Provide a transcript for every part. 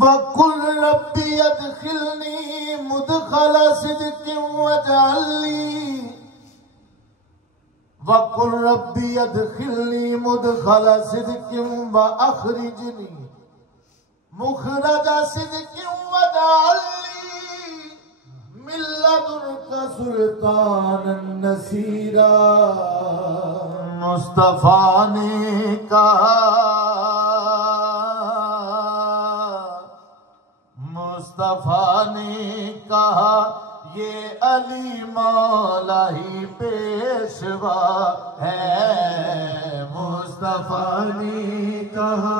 وَقُلْ رَبِّ ادْخِلْنِي مُدْخَلَ صِدْقٍ وَاجْعَلْ لِي وَقُلْ رَبِّ ادْخِلْنِي مُدْخَلَ صِدْقٍ وَأَخْرِجْنِي مُخْرَجَ صِدْقٍ وَاجْعَلْ لِي مِن لَّدُنكَ سُلْطَانًا نَصِيرًا۔ مصطفیٰ نے کہا یہ علی مولا ہی پیشوا ہے۔ مصطفیٰ نے کہا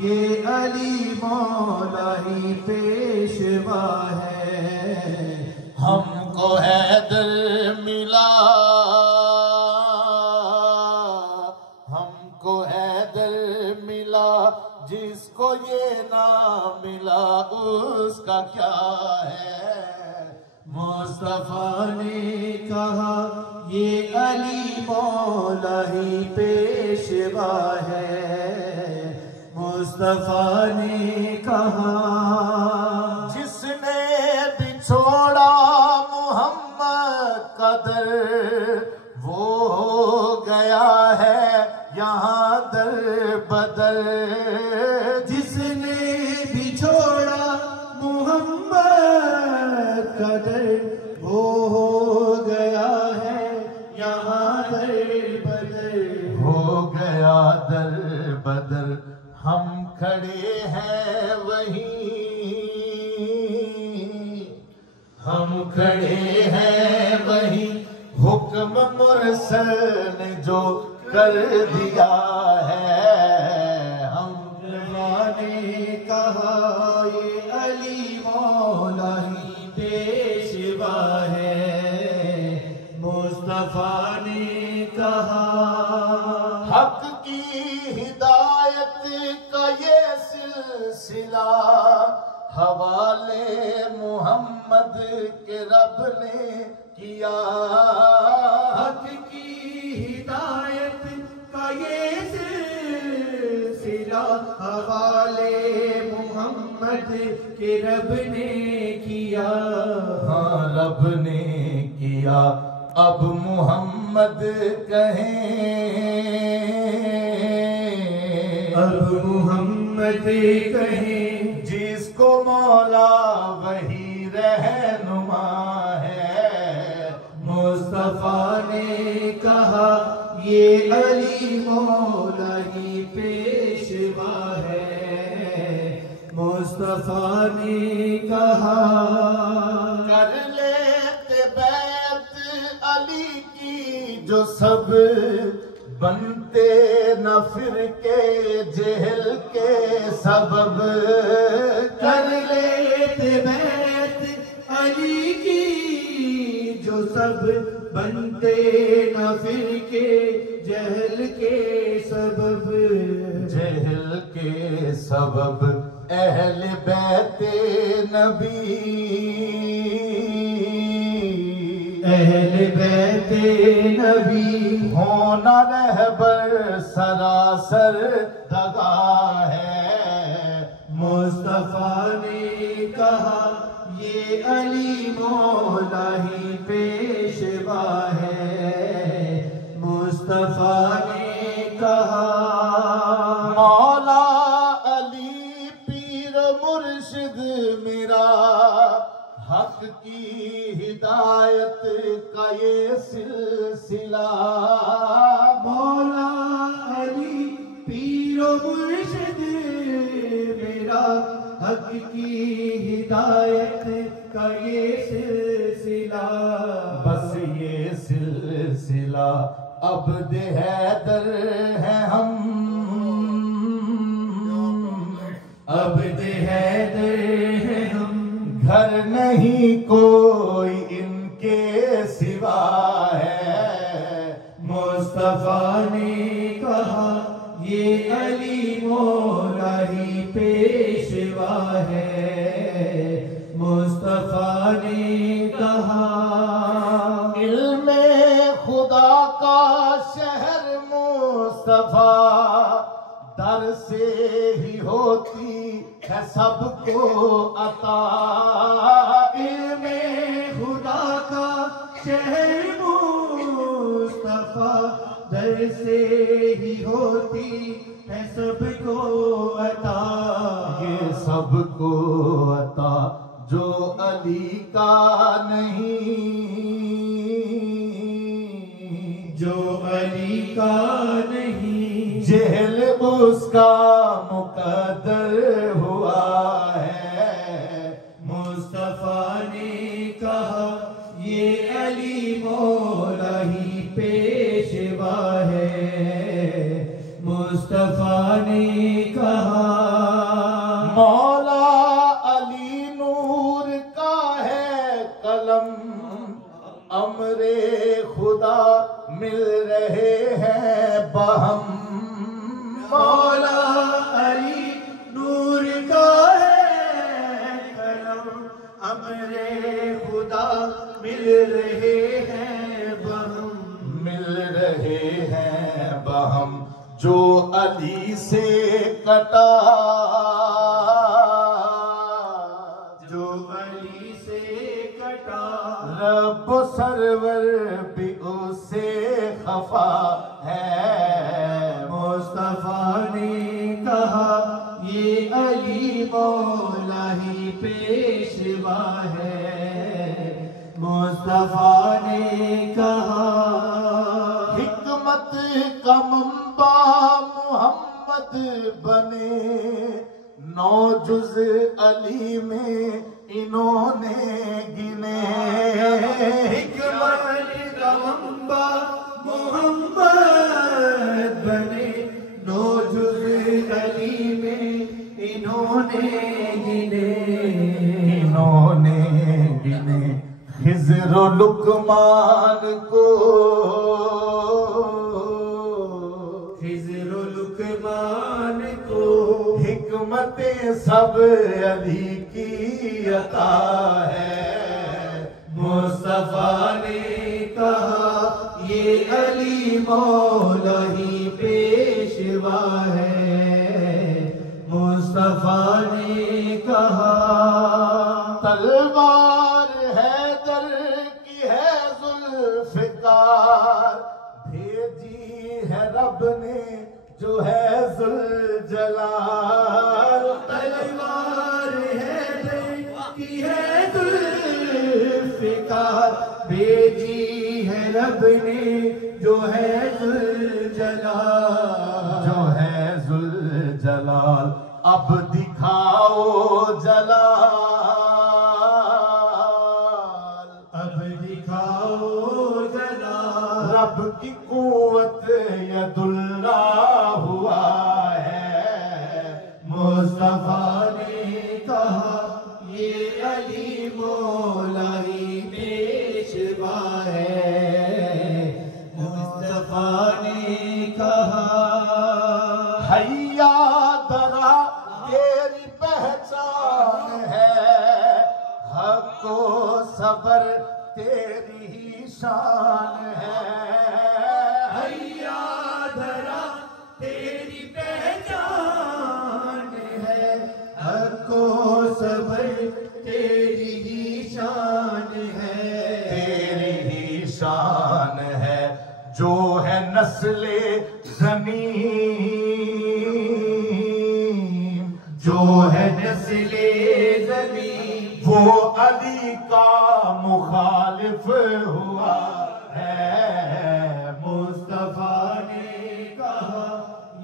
یہ علی مولا ہی پیشوا ہے۔ ہم کو حیدر ملا، ہم کو حیدر ملا، جس کو یہ نہ ملا اس کا کیا ہے۔ مصطفیٰ نے کہا یہ علی مولا ہی پیشوا ہے۔ مصطفیٰ نے کہا جس نے بچھوڑا محمد کا در، وہ ہو گیا ہے یہاں در بدر۔ جس نے بچھوڑا محمد کا در، وہ ہو گیا ہے یہاں در بدر۔ ہو گیا در بدر، ہم کھڑے ہیں وہیں، ہم کھڑے ہیں وہیں، حکم مرسل نے جو کر دیا ہے۔ ہم نے کہا یہ علی مولا ہی پیشوا ہے۔ مصطفیٰ نے کہا حق کی ہدایت کا یہ سلسلہ حوالے محمد کے رب نے کیا۔ حق کی ہدایت کا یہ سلسلہ حوالے محمد کے رب نے کیا۔ ہاں رب نے کیا، اب محمد کہیں، اب محمد کہیں، جس کو مولا وہی رہنما ہے۔ مصطفیٰ نے کہا یہ علی مولا ہی پیشوا ہے۔ مصطفیٰ نے کہا کر لیتے بیعت علی کی جو سب، بنتے نہ فرقے جہل کے سبب۔ کر لیتے بیعت علی کی جو سب، بنتے نہ فرقے جہل کے سبب۔ جہل کے سبب اہل بیت نبی، اہل بیت نبی ہونا رہبر سراسر دغا ہے۔ مصطفیٰ نے کہا یہ علی مولا ہی پیشوا ہے۔ مصطفیٰ نے کہا مولا علی پیر مرشد میرا، حق کی ہدایت کا یہ سلسلہ۔ مولا علی پیر مرشد میرا، حق کی ہدایت کا یہ سلسلہ۔ بس یہ سلسلہ عبد حیدر ہیں ہم، عبد حیدر ہیں ہم، گھر نہیں کوئی ان کے سوا ہے۔ مصطفیٰ نے کہا یہ علی مولا ہی پیشوا ہے۔ مصطفیٰ نے کہا علم خدا کا شہر مصطفیٰ در سے ہی ہوتی ہے سب کے کو عطا علم خدا کا شہر مصطفیٰ در سے ہی ہوتی ہے سب کو عطا یہ سب کو عطا جو علی کا نہیں جو علی کا نہیں جہل اس کا مقدر ہوا ہے مصطفیٰ نے کہا یہ علی مولا ہی پیشوا ہے مصطفیٰ نے کہا مولا علی نور کا ہے قلم امر خدا مل رہے ہیں بہم مولا علی نور کا ہے قلم امر خدا مل رہے ہیں بہم مل رہے ہیں بہم جو علی سے کٹا جو علی سے کٹا رب سرور بھی اس سے خفا ہے مصطفیٰ نے کہا یہ علی مولا ہی پیشوا ہے مصطفیٰ نے کہا حکمت کا منبع محمد بنے 9 جز علی میں انہوں نے گنے حکمت کا منبع محمد بنے 9 جز علی میں انہوں نے گنے خضر و لقمان کو حکمتیں سب علی کی عطا ہے مصطفیٰ نے کہا یہ علی مولا ہی پیشوا ہے مصطفیٰ نے کہا تلوار حیدر کی ہے ذوالفقار بھیجی ہے رب نے جو ہے ذوالجلال تلوار حیدر کی ہے ذوالفقار بھیجی ہے رب نے جو ہے ذوالجلال اب دکھاؤ جلال اب دکھاؤ جلال رب کی قوت ید اللہ ہوا ہے مصطفیٰ نے کہا یہ علی مولا ہی پیشوا ہے مصطفیٰ نے کہا حیا درا تیری پہچان ہے حق و صبر تیری ہی شان ہے حیا درا تیری پہچان ہے حق و صبر تیری ہی شان ہے تیری ہی شان ہے جو ہے نسل زمین جو ہے نسل زمین وہ علی کا مخالف ہوا ہے مصطفیٰ نے کہا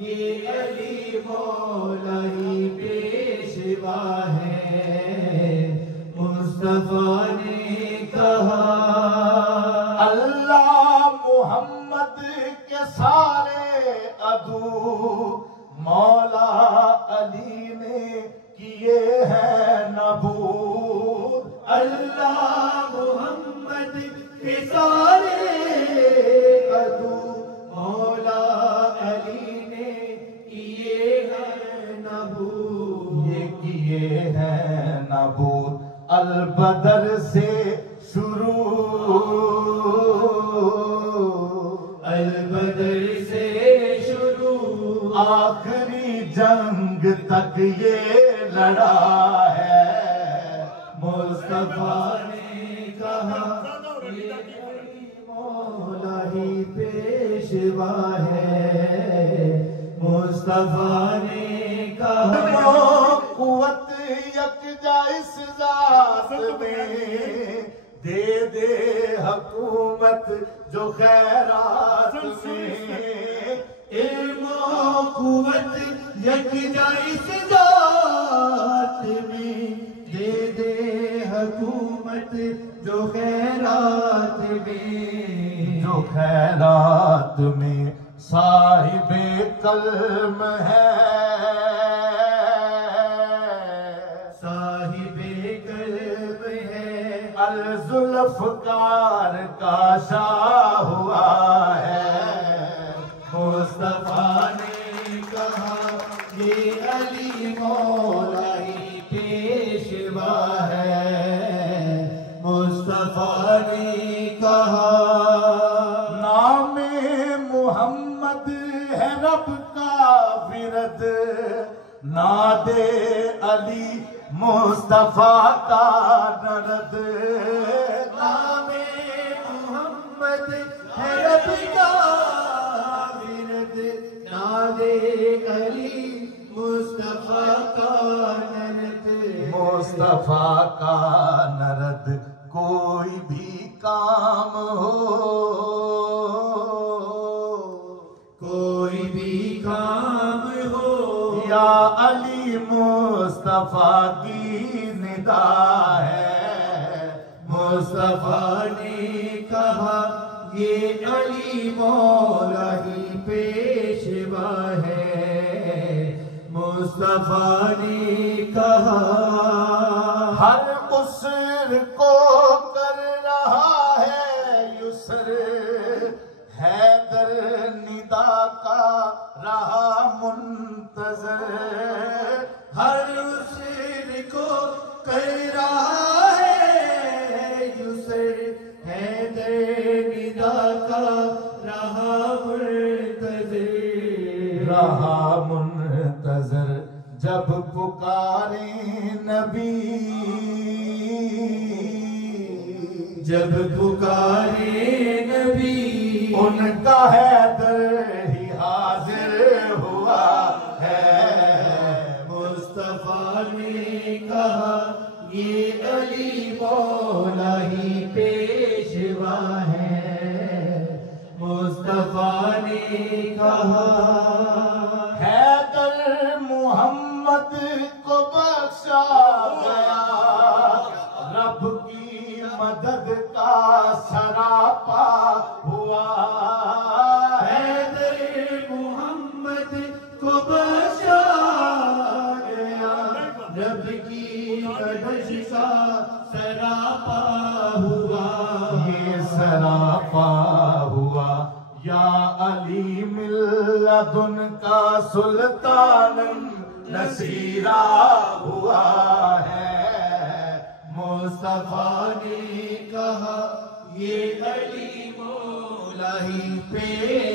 یہ علی مولا ہی پیشوا ہے مصطفیٰ نے کہا اللہ محمد کے سارے عدو مولا علی نے کیے ہیں نبود اللہ محمد کے سارے عدو مولا علی نے کیے ہیں نبود یہ کیے ہیں نبود البدر سے شروع البدر سے شروع آخری جنگ تک یہ لڑا ہے مصطفیٰ نے کہا یہ علی مولا ہی پیشوا ہے، مصطفیٰ نے کہا قوت یکجا اس ذات میں، دے دے حکومت جو خیرات میں، علم و قوت یکجا اس ذات میں، دے دے حکومت جو خیرات میں، جو خیرات میں صاحب قلم ہے، صاحب قلم ہے، الذوالفقار کا شاہ ہوا ہے، مصطفیٰ نے کہا یہ علی مولا ہی پیشوا ہے، مصطفیٰ نے کہا نام محمد ہے رب کا ورد، ناد علی مصطفیٰ کا نرد، نام محمد ہے رب کا ورد، ناد علی مصطفیٰ کا نرد، مصطفیٰ کا نرد کوئی بھی کام ہو، کوئی بھی کام ہو، یا علی مصطفیٰ کی ندا ہے، مصطفیٰ نے کہا یہ علی مولا ہی پیشوا ہے، مصطفیٰ نے کہا ہر عسر کو کر رہا ہے یسر، حیدر ندا کا رہا منتظر، ہر عسر کو کر رہا ہے یسر، حیدر ندا کا رہا منتظر، رہا منتظر، جب پکارے نبی، جب پکارے نبی، ان کا حیدر ہی حاضر ہوا ہے، مصطفیٰ نے کہا یہ علی مولا ہی پیشوا ہے، مصطفیٰ نے کہا حیدر محمد کو بخشا گیا، رب کی مدد کا سراپا ہوا، حیدر محمد کو بخشا گیا، رب کی مدد کا سراپا ہوا، یہ سراپا ہوا، یا علی من لدن کا سلطان نصیرہ ہوا ہے، مصطفیٰ نے کہا یہ علی مولا ہی پیشوا